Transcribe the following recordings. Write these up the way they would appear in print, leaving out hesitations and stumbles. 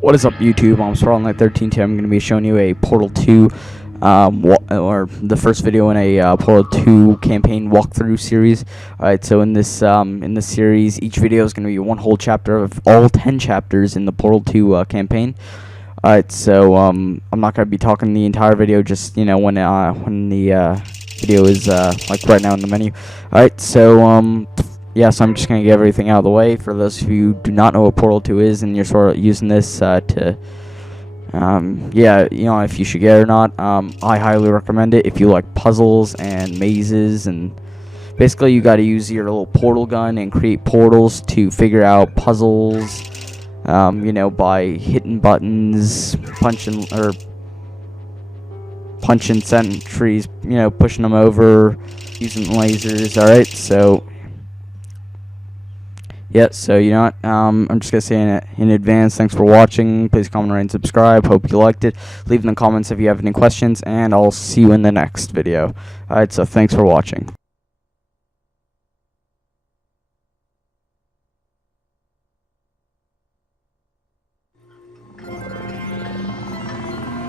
What is up, YouTube? I'm Sprawling13. Today I'm going to be showing you a Portal 2, or the first video in a Portal 2 campaign walkthrough series. Alright, so in this series, each video is going to be one whole chapter of all 10 chapters in the Portal 2 campaign. Alright, so I'm not going to be talking the entire video, just, when the video is like right now in the menu. Alright, so yeah, so I'm just going to get everything out of the way. For those of you who do not know what Portal 2 is and you're sort of using this to, if you should get it or not, I highly recommend it if you like puzzles and mazes. And basically you got to use your little portal gun and create portals to figure out puzzles, by hitting buttons, punching sentries, pushing them over, using lasers. Alright, so... yeah, so you know what, I'm just going to say in advance, thanks for watching. Please comment, rate, and subscribe. Hope you liked it. Leave in the comments if you have any questions, and I'll see you in the next video. Alright, so thanks for watching.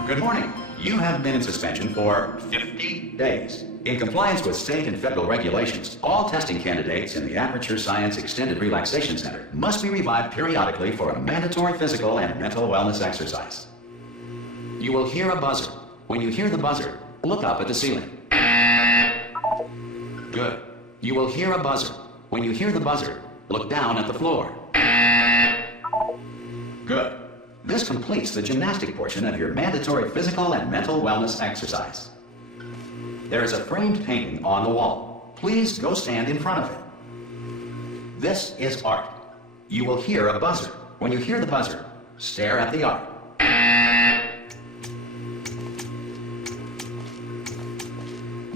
Good morning. You have been in suspension for 50 days. In compliance with state and federal regulations, all testing candidates in the Aperture Science Extended Relaxation Center must be revived periodically for a mandatory physical and mental wellness exercise. You will hear a buzzer. When you hear the buzzer, look up at the ceiling. Good. You will hear a buzzer. When you hear the buzzer, look down at the floor. Good. This completes the gymnastic portion of your mandatory physical and mental wellness exercise. There is a framed painting on the wall. Please go stand in front of it. This is art. You will hear a buzzer. When you hear the buzzer, stare at the art.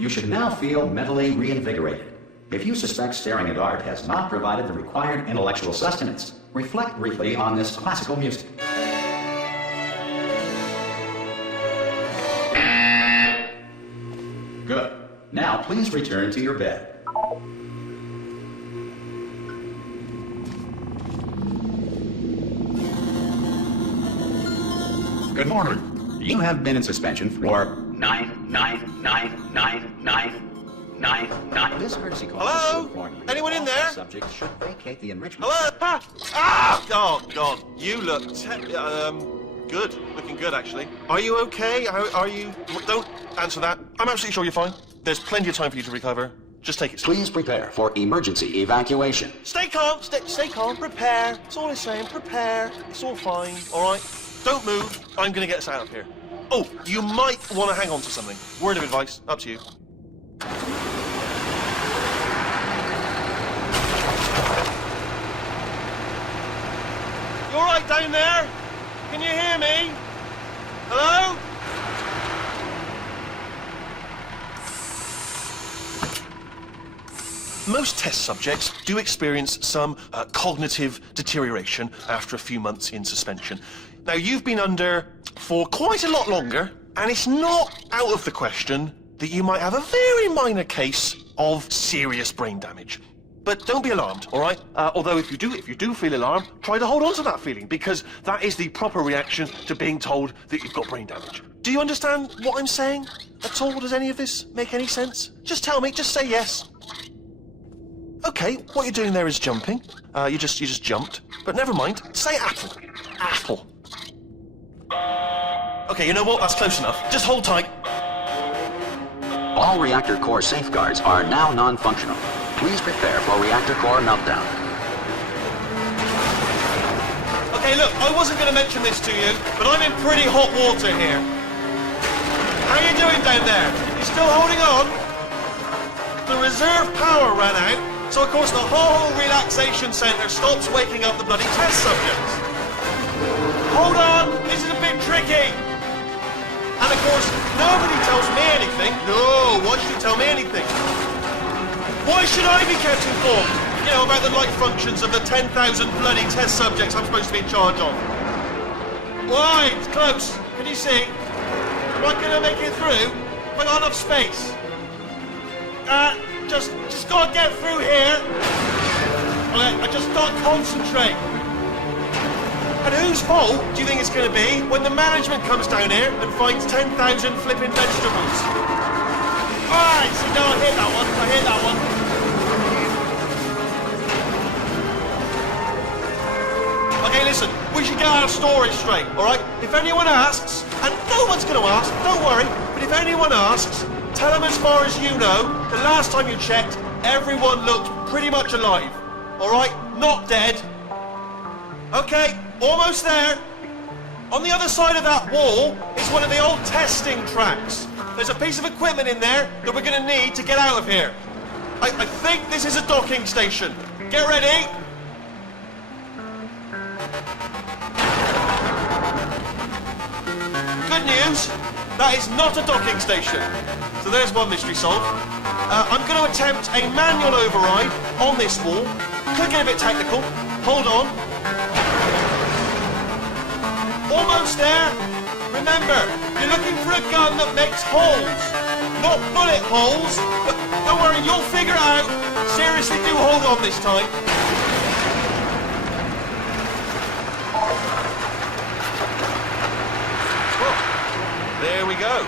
You should now feel mentally reinvigorated. If you suspect staring at art has not provided the required intellectual sustenance, reflect briefly on this classical music. Good. Now please return to your bed. Good morning. You have been in suspension for 9999999. This emergency call. Hello? Anyone in there? Subject should vacate the enrichment. Hello? Oh God, you look good. Looking good, actually. Are you okay? Are you... Don't answer that. I'm absolutely sure you're fine. There's plenty of time for you to recover. Just take it slow. Please prepare for emergency evacuation. Stay calm. Stay calm. Prepare. That's all I'm saying. Prepare. It's all fine. All right? Don't move. I'm going to get us out of here. Oh, you might want to hang on to something. Word of advice. Up to you. You all right down there? Can you hear me? Hello? Most test subjects do experience some cognitive deterioration after a few months in suspension. Now, you've been under for quite a lot longer, and it's not out of the question that you might have a very minor case of serious brain damage. But don't be alarmed, all right? Although if you do feel alarmed, try to hold on to that feeling, because that is the proper reaction to being told that you've got brain damage. Do you understand what I'm saying at all? Does any of this make any sense? Just tell me, just say yes. Okay, what you're doing there is jumping. You just jumped. But never mind, say apple. Apple. Okay, you know what? That's close enough. Just hold tight. All reactor core safeguards are now non-functional. Please prepare for reactor core meltdown. Okay, look, I wasn't going to mention this to you, but I'm in pretty hot water here. How are you doing down there? You still holding on? The reserve power ran out, so of course the whole relaxation centre stops waking up the bloody test subjects. Hold on, this is a bit tricky. And of course, nobody tells me anything. No, why should you tell me anything? Why should I be kept informed? About the life functions of the 10,000 bloody test subjects I'm supposed to be in charge of. Why? It's close. Can you see? Am I going to make it through? Have I got enough space? Just gotta get through here. I just gotta concentrate. And whose fault do you think it's going to be when the management comes down here and finds 10,000 flipping vegetables? Alright, so no, I hear that one. I hear that one. Okay, listen, we should get our story straight, alright? If anyone asks, and no one's going to ask, don't worry, but if anyone asks, tell them as far as you know, the last time you checked, everyone looked pretty much alive. Alright? Not dead. Okay, almost there. On the other side of that wall is one of the old testing tracks. There's a piece of equipment in there that we're going to need to get out of here. I think this is a docking station. Get ready. Good news, that is not a docking station. So there's one mystery solved. I'm going to attempt a manual override on this wall. Could get a bit technical. Hold on. Almost there. Remember, you're looking for a gun that makes holes, not bullet holes. But don't worry, you'll figure it out. Seriously, do hold on this time. There we go.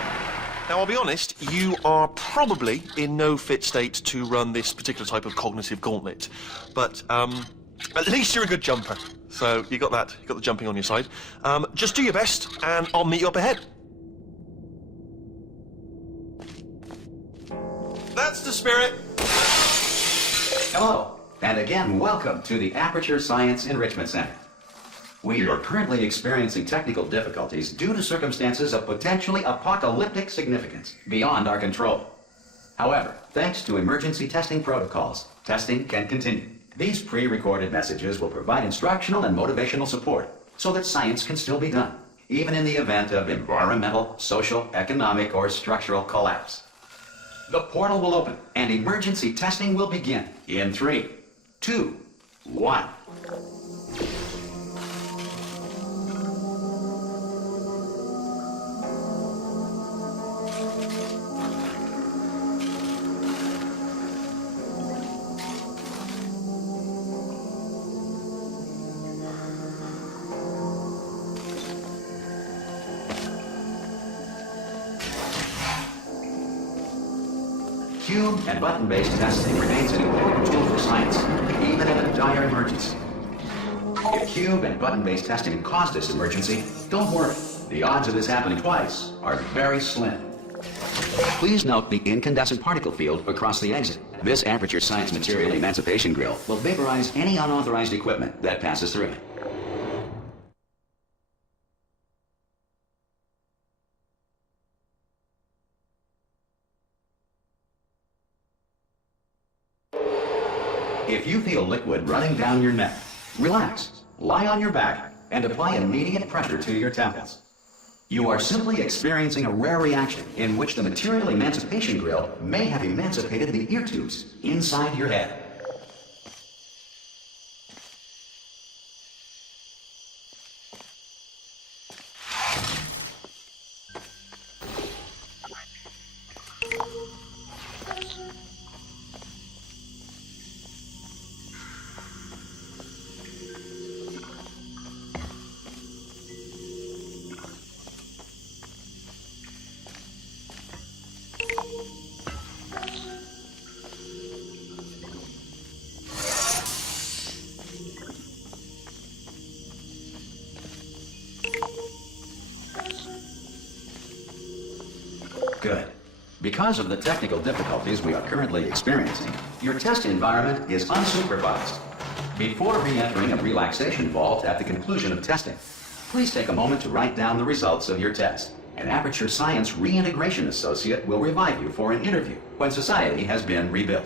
Now, I'll be honest, you are probably in no fit state to run this particular type of cognitive gauntlet. But, at least you're a good jumper. So, you got that. You got the jumping on your side. Just do your best, and I'll meet you up ahead. That's the spirit. Hello, and again, welcome to the Aperture Science Enrichment Center. We are currently experiencing technical difficulties due to circumstances of potentially apocalyptic significance beyond our control. However, thanks to emergency testing protocols, testing can continue. These pre-recorded messages will provide instructional and motivational support so that science can still be done, even in the event of environmental, social, economic, or structural collapse. The portal will open and emergency testing will begin in 3, 2, 1. Cube and button-based testing remains an important tool for science, even in a dire emergency. If cube and button-based testing caused this emergency, don't worry. The odds of this happening twice are very slim. Please note the incandescent particle field across the exit. This Aperture Science Material Emancipation Grill will vaporize any unauthorized equipment that passes through it. If you feel liquid running down your neck, relax, lie on your back, and apply immediate pressure to your temples. You are simply experiencing a rare reaction in which the Material Emancipation Grill may have emancipated the ear tubes inside your head. Good. Because of the technical difficulties we are currently experiencing, your test environment is unsupervised. Before re-entering a relaxation vault at the conclusion of testing, please take a moment to write down the results of your test. An Aperture Science Reintegration Associate will revive you for an interview when society has been rebuilt.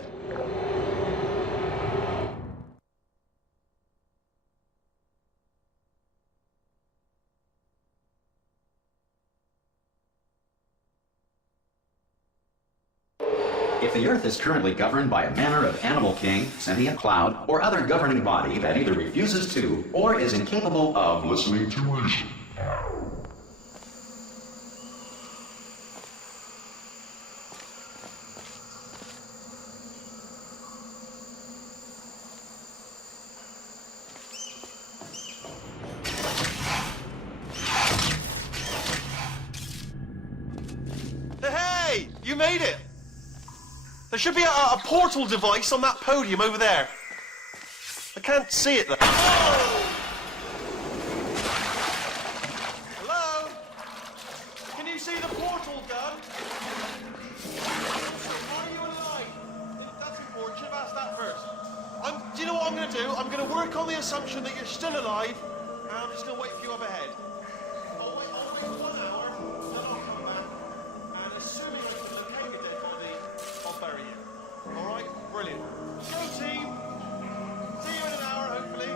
If the Earth is currently governed by a manner of animal king, sentient cloud, or other governing body that either refuses to or is incapable of listening to reason, made it. There should be a portal device on that podium over there. I can't see it though. Oh! Hello? Can you see the portal gun? Are you alive? That's important. Should have asked that first. Do you know what I'm going to do? I'm going to work on the assumption that you're still alive, and I'm just going to wait for you up ahead. I'll wait 1 hour, then I'll come back, and assuming I can locate your dead body, I'll bury you. All right? Brilliant. Go team. See you in an hour, hopefully.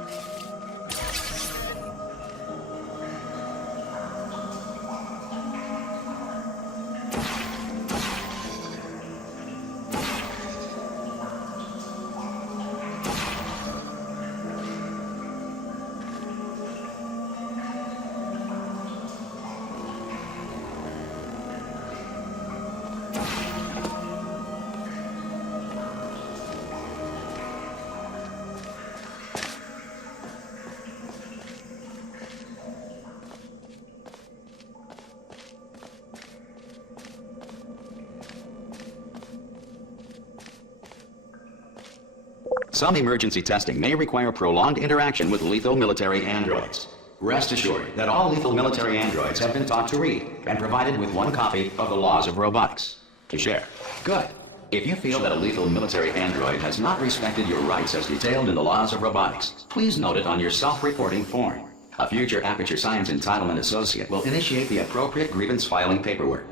Some emergency testing may require prolonged interaction with lethal military androids. Rest assured that all lethal military androids have been taught to read and provided with 1 copy of the Laws of Robotics to share. Good. If you feel that a lethal military android has not respected your rights as detailed in the Laws of Robotics, please note it on your self-reporting form. A future Aperture Science Entitlement Associate will initiate the appropriate grievance filing paperwork.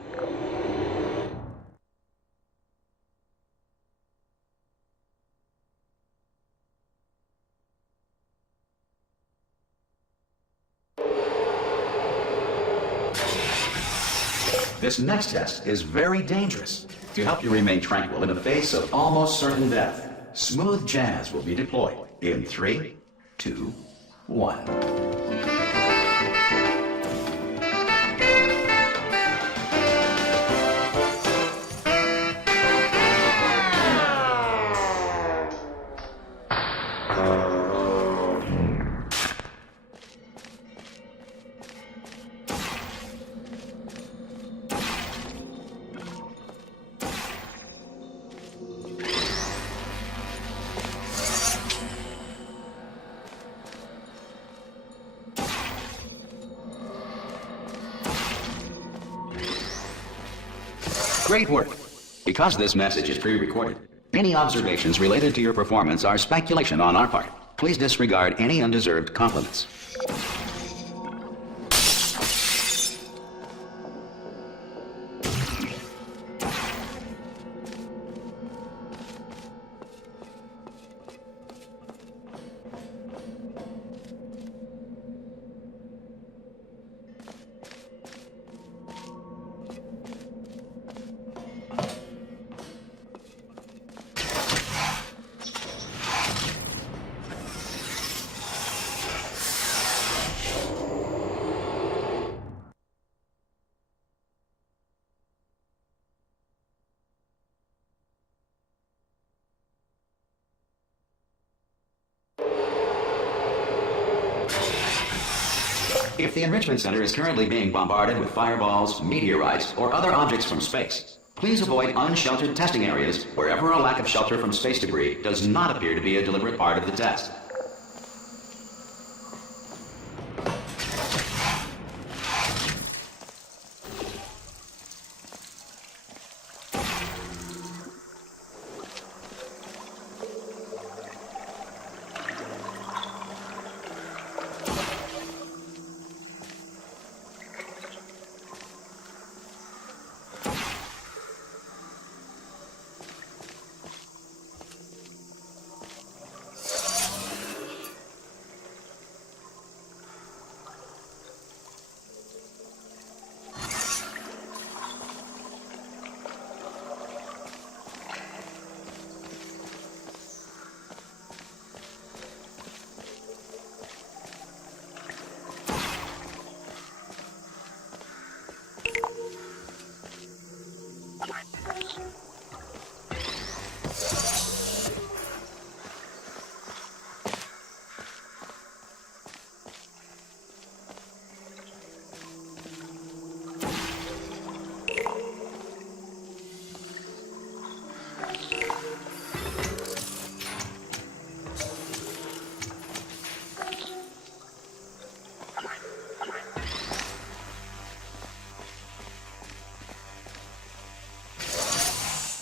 This next test is very dangerous. To help you remain tranquil in the face of almost certain death, smooth jazz will be deployed in 3, 2, 1. Great work. Because this message is pre-recorded, any observations related to your performance are speculation on our part. Please disregard any undeserved compliments. If the Enrichment Center is currently being bombarded with fireballs, meteorites, or other objects from space, please avoid unsheltered testing areas wherever a lack of shelter from space debris does not appear to be a deliberate part of the test.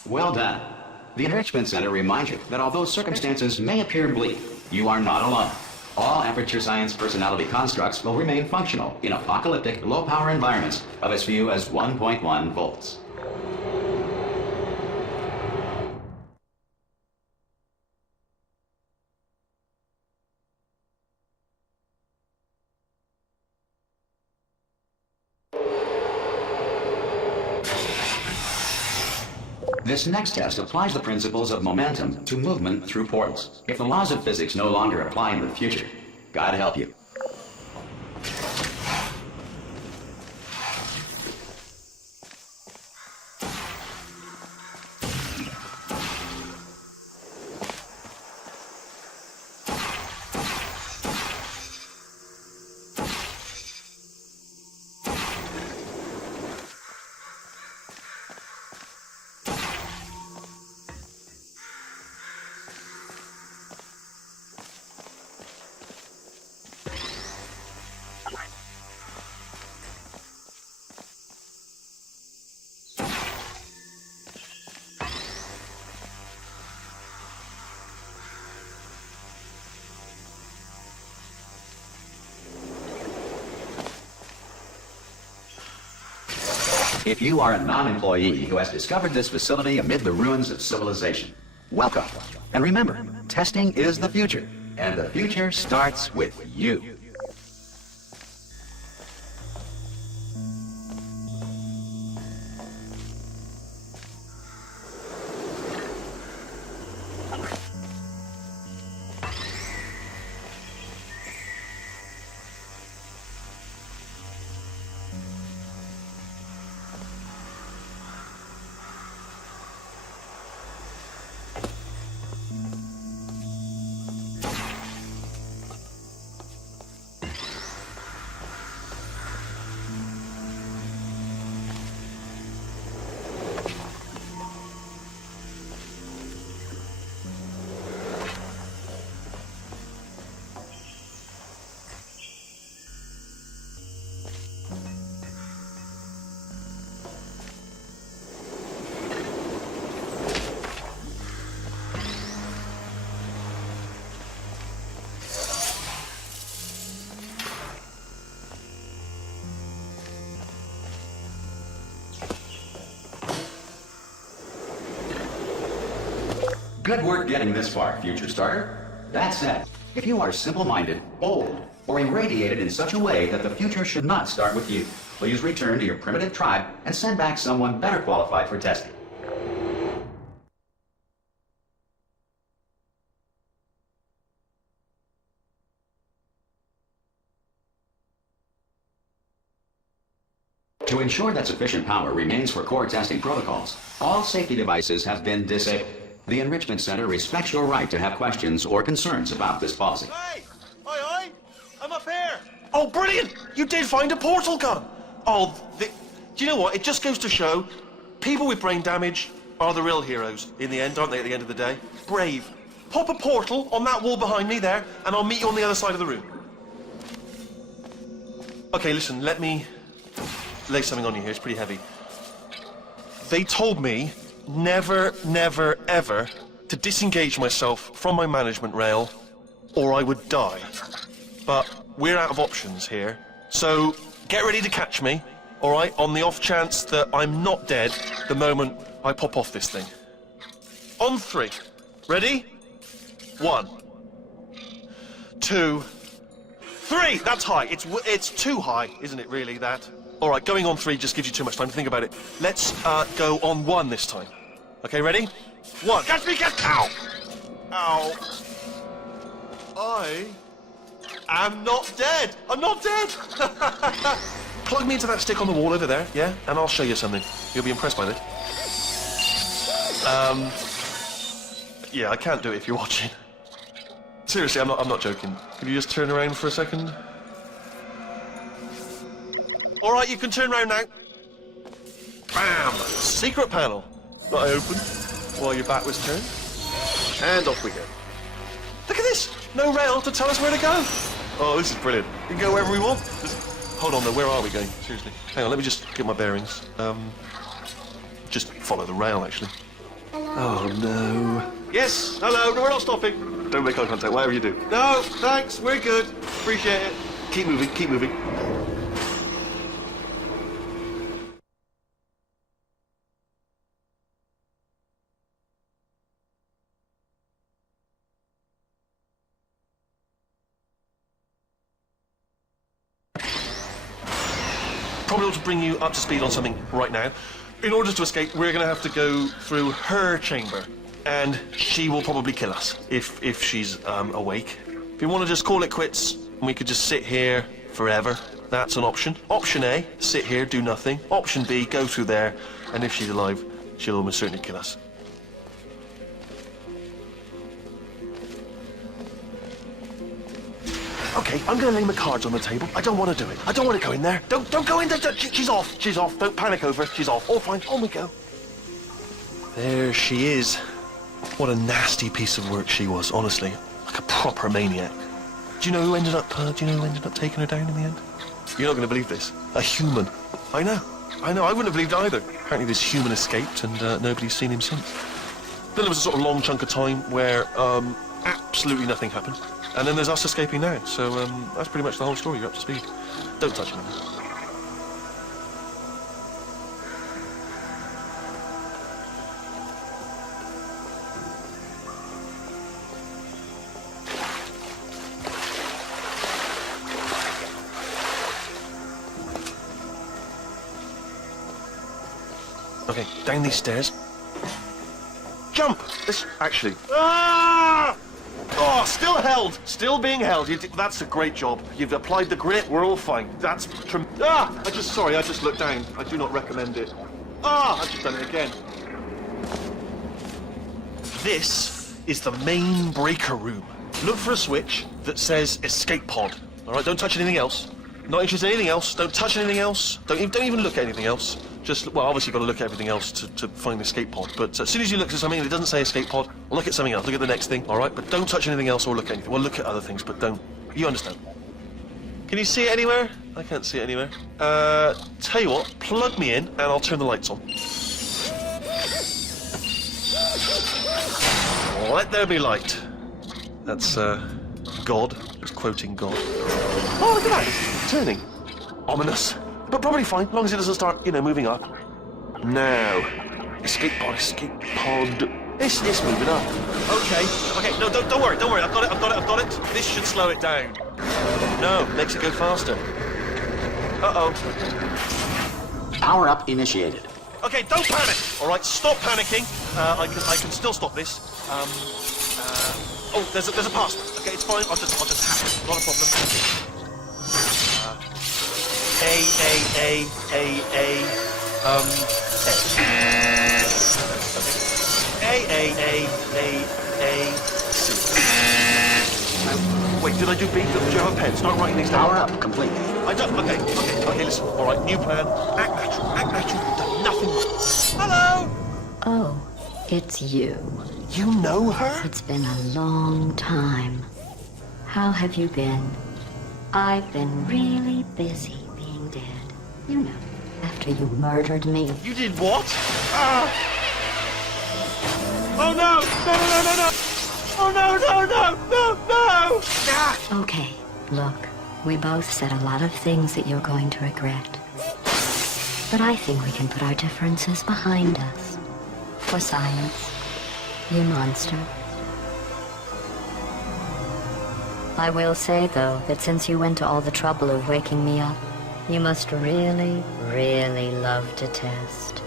Well done. The Enrichment Center reminds you that although circumstances may appear bleak, you are not alone. All Aperture Science personality constructs will remain functional in apocalyptic, low-power environments of as few as 1.1 volts. This next test applies the principles of momentum to movement through portals. If the laws of physics no longer apply in the future, God help you. If you are a non-employee who has discovered this facility amid the ruins of civilization, welcome. And remember, testing is the future, and the future starts with you. Good work getting this far, future starter. That said, if you are simple-minded, bold, or irradiated in such a way that the future should not start with you, please return to your primitive tribe and send back someone better qualified for testing. To ensure that sufficient power remains for core testing protocols, all safety devices have been disabled. The Enrichment Center respects your right to have questions or concerns about this policy. Hey! Aye, I'm up here! Oh, brilliant! You did find a portal gun! Oh, do you know what? It just goes to show, people with brain damage are the real heroes in the end, aren't they, at the end of the day? Brave. Pop a portal on that wall behind me there, and I'll meet you on the other side of the room. Okay, listen, let me lay something on you here. It's pretty heavy. They told me never, never, ever to disengage myself from my management rail or I would die. But we're out of options here, so get ready to catch me, all right, on the off chance that I'm not dead the moment I pop off this thing. On 3. Ready? 1, 2, 3. That's high. It's too high, isn't it, really, that? All right, going on 3 just gives you too much time to think about it. Let's go on 1 this time. Okay, ready? 1. Catch me, catch! Ow! Ow. I am not dead. I'm not dead. Plug me into that stick on the wall over there, yeah? And I'll show you something. You'll be impressed by this. Yeah, I can't do it if you're watching. Seriously, I'm not joking. Could you just turn around for a second? All right, you can turn around now. Bam! Secret panel that I opened while your back was turned. And off we go. Look at this! No rail to tell us where to go. Oh, this is brilliant. We can go wherever we want. Hold on though, where are we going? Seriously. Hang on, let me just get my bearings. Just follow the rail, actually. Oh no. Yes, hello, no, we're not stopping. Don't make eye contact, whatever you do. No, thanks, we're good. Appreciate it. Keep moving, keep moving. Probably ought to bring you up to speed on something right now. In order to escape, we're going to have to go through her chamber. And she will probably kill us if she's awake. If you want to just call it quits, and we could just sit here forever, that's an option. Option A, sit here, do nothing. Option B, go through there, and if she's alive, she'll almost certainly kill us. Okay, I'm going to lay my cards on the table. I don't want to do it. I don't want to go in there. Don't go in there. She's off. She's off. Don't panic over. She's off. All fine. On we go. There she is. What a nasty piece of work she was, honestly. Like a proper maniac. Do you know who ended up taking her down in the end? You're not going to believe this. A human. I know. I wouldn't have believed either. Apparently this human escaped and nobody's seen him since. Then there was a sort of long chunk of time where absolutely nothing happened. And then there's us escaping now. So that's pretty much the whole story. You're up to speed. Don't touch him. Okay, down these stairs. Jump! This, actually... Ah! Oh, still held! Still being held. That's a great job. You've applied the grit, we're all fine. That's... I just looked down. I do not recommend it. Ah! I've just done it again. This is the main breaker room. Look for a switch that says escape pod. Alright, don't touch anything else. Not interested in anything else. Don't touch anything else. Don't even look at anything else. Just, well, obviously you've got to look at everything else to find the escape pod. But as soon as you look at something and it doesn't say escape pod, look at something else. Look at the next thing, all right? But don't touch anything else or look at anything. Well, look at other things, but don't. You understand? Can you see it anywhere? I can't see it anywhere. Tell you what, plug me in and I'll turn the lights on. Let there be light. That's, God. Just quoting God. Oh, look at that. It's turning. Ominous. But probably fine, as long as it doesn't start, moving up. Now. Escape pod. It's moving up. Okay, no, don't worry. I've got it. This should slow it down. No, makes it go faster. Uh-oh. Power up initiated. Okay, don't panic. All right, stop panicking. I can still stop this. Oh, there's a password. Okay, it's fine. I'll just hack it. Not a problem. Wait, did I do B? Do you have a pen? Start writing these down. Power up complete. I don't. Okay, listen. All right, new plan. Act natural. You've done nothing wrong. Hello. Oh, it's you. You know her? It's been a long time. How have you been? I've been really busy being dead. You know, after you murdered me. You did what? Oh no! No! Oh no! Okay, look, we both said a lot of things that you're going to regret. But I think we can put our differences behind us. For science, you monster. I will say, though, that since you went to all the trouble of waking me up, you must really, really love to test.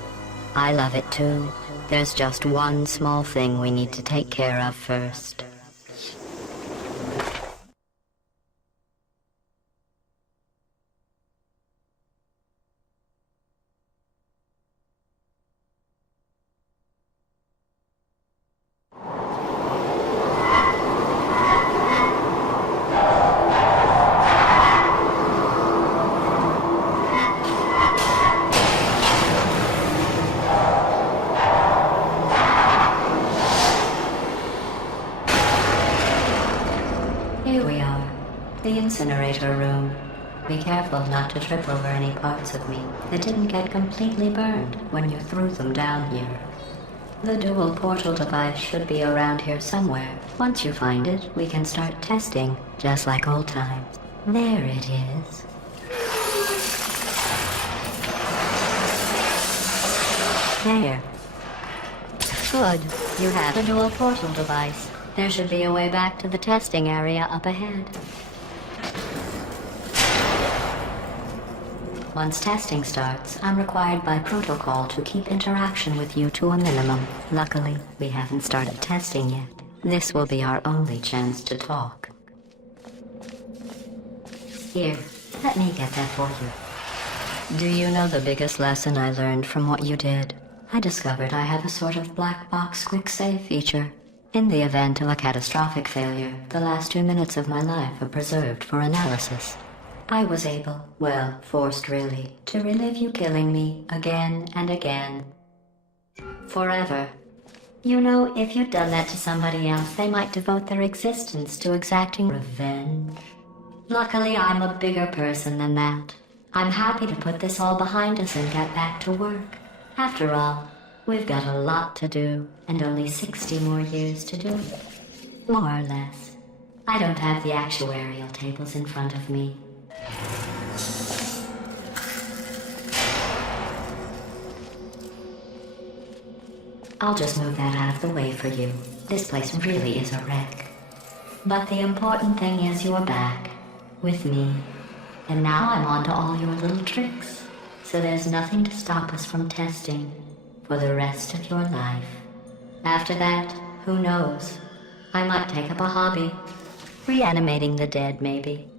I love it too. There's just one small thing we need to take care of first. Here we are, the incinerator room. Be careful not to trip over any parts of me that didn't get completely burned when you threw them down here. The dual portal device should be around here somewhere. Once you find it, we can start testing, just like old times. There it is. There. Good. You have a dual portal device. There should be a way back to the testing area up ahead. Once testing starts, I'm required by protocol to keep interaction with you to a minimum. Luckily, we haven't started testing yet. This will be our only chance to talk. Here, let me get that for you. Do you know the biggest lesson I learned from what you did? I discovered I have a sort of black box quick save feature. In the event of a catastrophic failure, the last 2 minutes of my life are preserved for analysis. I was able, well, forced really, to relive you killing me again and again. Forever. You know, if you'd done that to somebody else, they might devote their existence to exacting revenge. Luckily, I'm a bigger person than that. I'm happy to put this all behind us and get back to work. After all, we've got a lot to do, and only 60 more years to do it. More or less. I don't have the actuarial tables in front of me. I'll just move that out of the way for you. This place really is a wreck. But the important thing is you're back. With me. And now I'm on to all your little tricks. So there's nothing to stop us from testing. For the rest of your life. After that, who knows? I might take up a hobby. Reanimating the dead, maybe.